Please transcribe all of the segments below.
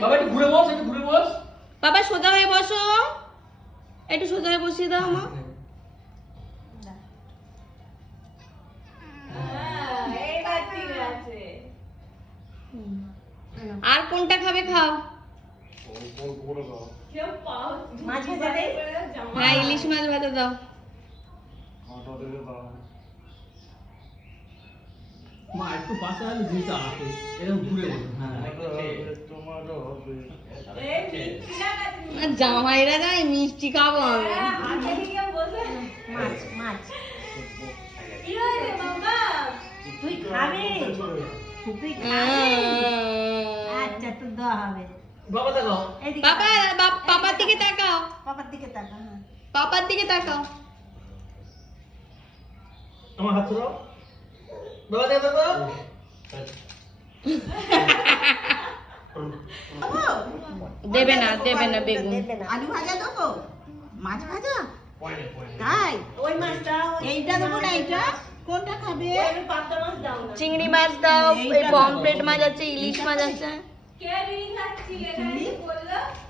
বাবা একটু ঘুরে বস, একটু ঘুরে বস। বাবা সোজা হয়ে বসো, একটু সোজা হয়ে বসিয়ে দাও মা। আর কোনটা খাবে খাও। হ্যাঁ ইলিশ মাছ ভাজা দাও। মা একটু পাশে আসলে জিনিসটা আসে, এরকম ঘুরে বস। হ্যাঁ জামাইরা যায় মিষ্টি খাবো আমি। তুই খাবি, তুই খাবি। আচ্ছা তোর দেওয়া হবে। বাবা দেখো, বাবা পাপার দিকে তাকাও, পাপার দিকে তাকা। পাপার দিকে তাকাও। আমার হাত ধরো। বাবা দেখো তো। দেবে না দেবে না বেগুন। আলু ভাজা দেবো, মাছ ভাজা তাই। ওই মাছটা এইটা দেবো না, এইটা কোনটা খাবে? চিংড়ি মাছ দাও, এই পমফ্রেট মাছ আছে, ইলিশ মাছ আছে।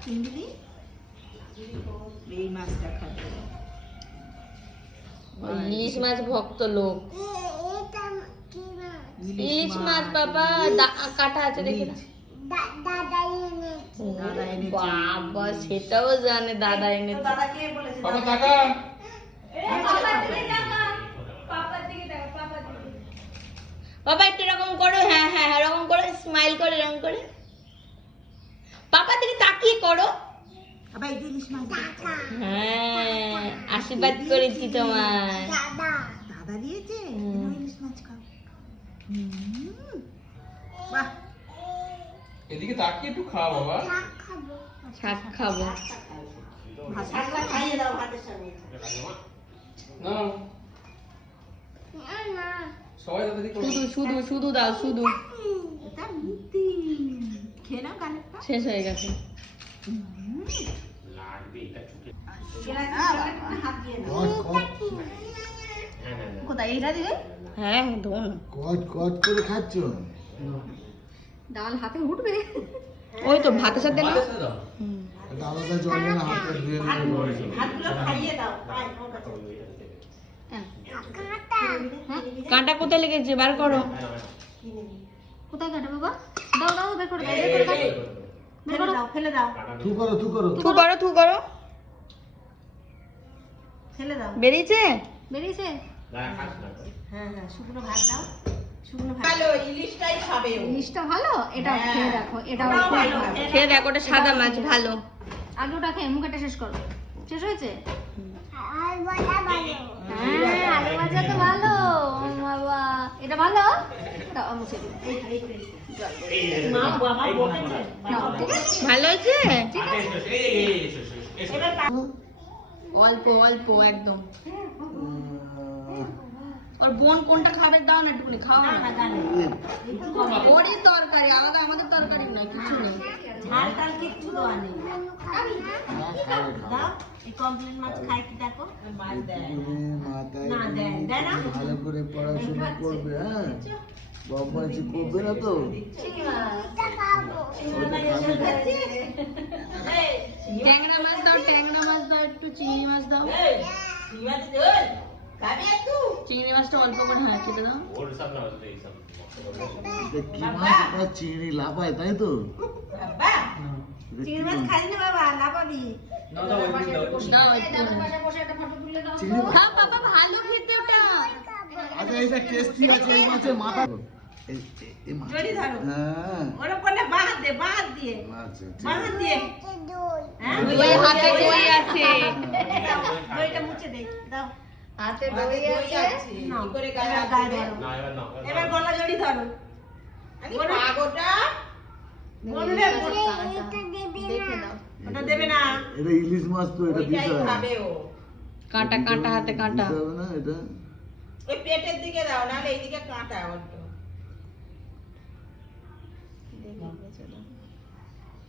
চিংড়ি এই মাছটা খাবে। ইলিশ মাছ ভক্ত লোক। ইলিশ মাছ বাবা কাটা আছে দেখি না। দাদা এনেছে। বাবা সেটাও জানে দাদা এনেছে। দাদা কে বলেছে? বাবা টাকা। বাবা একটু এরকম করো, হ্যাঁ হ্যাঁ এরকম করে স্মাইল করে এরকম করে পাপা দিকে তাকিয়ে করো। আবার এই যে ইলিশ মাছ দিয়েছে। হ্যাঁ আশীর্বাদ করেছি তোমার। দাদা দিয়েছে, হুম। নাও ইলিশ মাছ খাও। বাহ, এদিকে তাকিয়ে একটু খাও বাবা। শাক খাবো। ভাতটা খাইয়ে দাও ভাতের সঙ্গে। না সবাই তাড়াতাড়ি করো। শুধু শুধু শুধু দাও শুধু। এটা মিষ্টি। খেয়ে নাও কানেরটা। শেষ হয়ে গেছে। হাত দিয়ে নাও। কোথায় এইটা দিয়ে? হ্যাঁ ধোন কট কট করে খাচ্ছ। ডাল হাতে উঠবে। ওই তো ভাতের সাথে না। ভাতের সাথে দাও। এটা আলাদা জল না, হাতটা ধুয়ে নিয়ে পড়ে। হাতগুলো খাইয়ে দাও। কাঁটা কোথায় লেগেছে বার করো। কোথায় কাটা বাবা? দাও দাও, বের করে দাও, বের করে দাও। ফেলে দাও, ফেলে দাও, থু করো থু করো। থু করো থু করো। ফেলে দাও। বেরিয়েছে? বেরিয়েছে? হ্যাঁ হ্যাঁ, শুকনো ভাত দাও। শুকনো ভাত। ভালো, ইলিশটাই খাবে ও। ইলিশটা ভালো, এটা খেয়ে দেখো, এটাও ভালো। খেয়ে দেখো ওটা সাদা মাছ ভালো। আলুটা খেয়ে মুখটা শেষ করো। শেষ হয়েছে? হ্যাঁ, আলু ভাজা তো ভালো। ও বাবা, এটা ভালো? দাও মুছে দিই। মা বাবা বলেছে। নাও, ঠিক আছে? ভালো হয়েছে? ঠিক আছে। অল্প অল্প একদম। ওর বোন কোনটা খাবে দাও না একটুখানি খাও না। ওরই তরকারি আলাদা, আমাদের তরকারি নয় কিছু নেই। ঝাল টাল কিচ্ছু দেওয়া নেই। দাও, এই কমপ্লেন মাছ খায় কি দেখো? মাছ দেয়। মাথায় না, দেয়, দেয় না? ভালো করে পড়াশোনা করবে, হ্যাঁ বদমাইশি করবে না তো। ট্যাংরা মাছ দাও, ট্যাংরা মাছ দাও, একটু চিংড়ি মাছ দাও। চিংড়ি মাছটা অল্প করে হ্যাঁ কেটে দাও। এটা কি মাছ? এটা চিংড়ি লাফায় তাই তো? চিংড়ি মাছ খাই না বাবা, লাফাবি। না দাও ওই দিন দাও। দাও একটু। চিংড়ি মাছ। হ্যাঁ বাবা ভালো খেতে ওটা। আচ্ছা এটা টেস্টি আছে এই মাছের মাথা। এই মাছ। জড়ি ধরো। হ্যাঁ ওরকম করলে বাঁধ দে, বাঁধ দিয়ে। আচ্ছা ঠিক বাঁধ আছে। দিয়ে। হ্যাঁ? ওই হাতে দই আছে। দাও, দইটা মুছে দে, দাও। হাতে দই আছে। নাও, এবার গায়ে ধরো। না এবার নাও। এবার গলা জড়ি ধরো। পাগোটা বললে দেখে দাও। ওটা দেবে না। এটা ইলিশ মাছ তো, এটা দিতে হবে। কাঁটা কাঁটা হাতে কাঁটা। দিতে হবে না এটা? ওই পেটের দিকে দাও, নাহলে এইদিকে কাঁটা অল্প।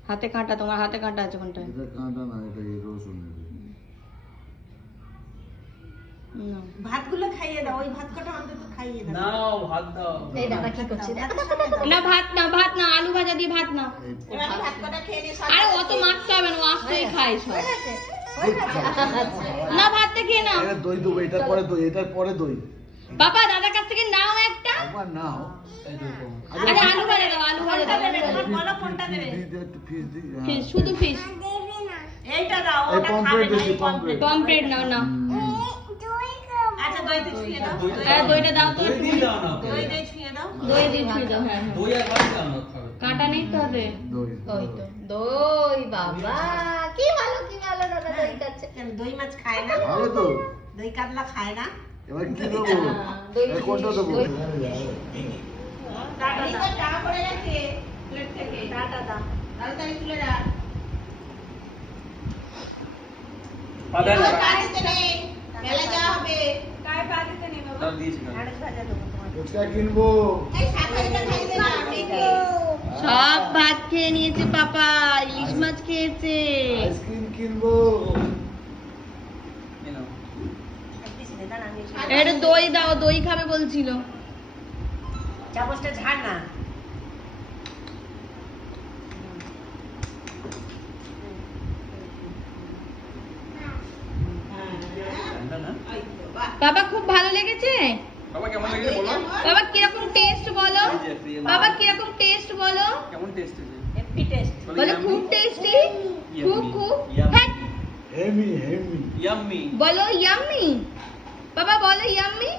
হাতে কাঁটা, তোমার হাতে কাঁটা আছে কোনটায়? এটা কাঁটা না, এটা এই রসুন। না। ভাতগুলো খাইয়ে দাও, ওই ভাত কটা অন্তত খাইয়ে দাও। নাও ভাত দাও। এই দাদা কি করছে? দেখো, দেখো, দেখো। না ভাত না আলু ভাজা দিয়ে ভাত না। এবার ভাত কটা খেয়ে নে, সব আরে অত মারতে হবে না, ও আস্তেই খায় সব। হয়ে গেছে? হয়ে গেছে? আচ্ছা। না ভাতটা খেয়ে নাও। এটা দই দেবো, এটার পরে দই, এটার পরে দই। বাবা দাদার কাছ থেকে নাও একটা। একবার নাও। এই দেখো। আরে আলু ভাজা দাও, আলু ভাজা কোনটা দেবে? দাও। তোমার বলো কোনটা দেবে? ফিস দিই, হ্যাঁ। ফিশ, শুধু ফিশ। এইটা দাও, এই ওটা খাবে পমফ্রেট না, দিচ্ছি, এই পমফ্রেট। পমফ্রেট নাও না। আচ্ছা, দইতে ছুঁয়ে দাও। হ্যাঁ দইটা দাও তো। দই দিয়ে দাও না ওকে। দই দিয়ে ছুঁয়ে দাও। দই দিয়ে ছুঁয়ে দাও, হ্যাঁ হ্যাঁ। দই আর ভাত দাও না খাবে। কাঁটা নেই তো হবে। দই। ওই তো দই বাবা কি ভালো দাদা দই খাচ্ছে। কেন, দই মাছ খায় না? ভালো তো। দই কাতলা খায় না? এবার কি দেবো? দই এই কোনটা দেবো? এই তো চা পড়ে গেছে প্লেট থেকে। চাটা দাও। তাড়াতাড়ি তুলে রাখ। পাদা ওই লাগা। পা দিতে নেই, মেলে যাওয়া হবে। দাও দিয়েছি না। ঢেঁড়স ভাজা দেবো তোমার। ফুচকা কিনবো। এই শাকভাজিটা খাইয়ে দে না, মেখে। সব ভাত খেয়ে নিয়েছে পাপা, ইলিশ মাছ খেয়েছে। আইসক্রিম কিনবো। এই নাও। এক পিস নে, দাঁড়া, আমি এটা দই দাও, দই খাবে বলছিল। চামচটা ঝাড় না। ঠান্ডা না? বাবা খুব ভালো লেগেছে। বাবা কেমন লেগেছে বলো? বাবা কিরকম টেস্ট বলো। এই যে free বাবা কিরকম টেস্ট বলো। কেমন টেস্ট হয়েছে? Heavy taste. বলো খুব টেস্টি। খুব খুব Yummy. হ্যাঁ হেভি হেভি। ইয়াম্মি। বলো ইয়াম্মি। বাবা বলো ইয়াম্মি।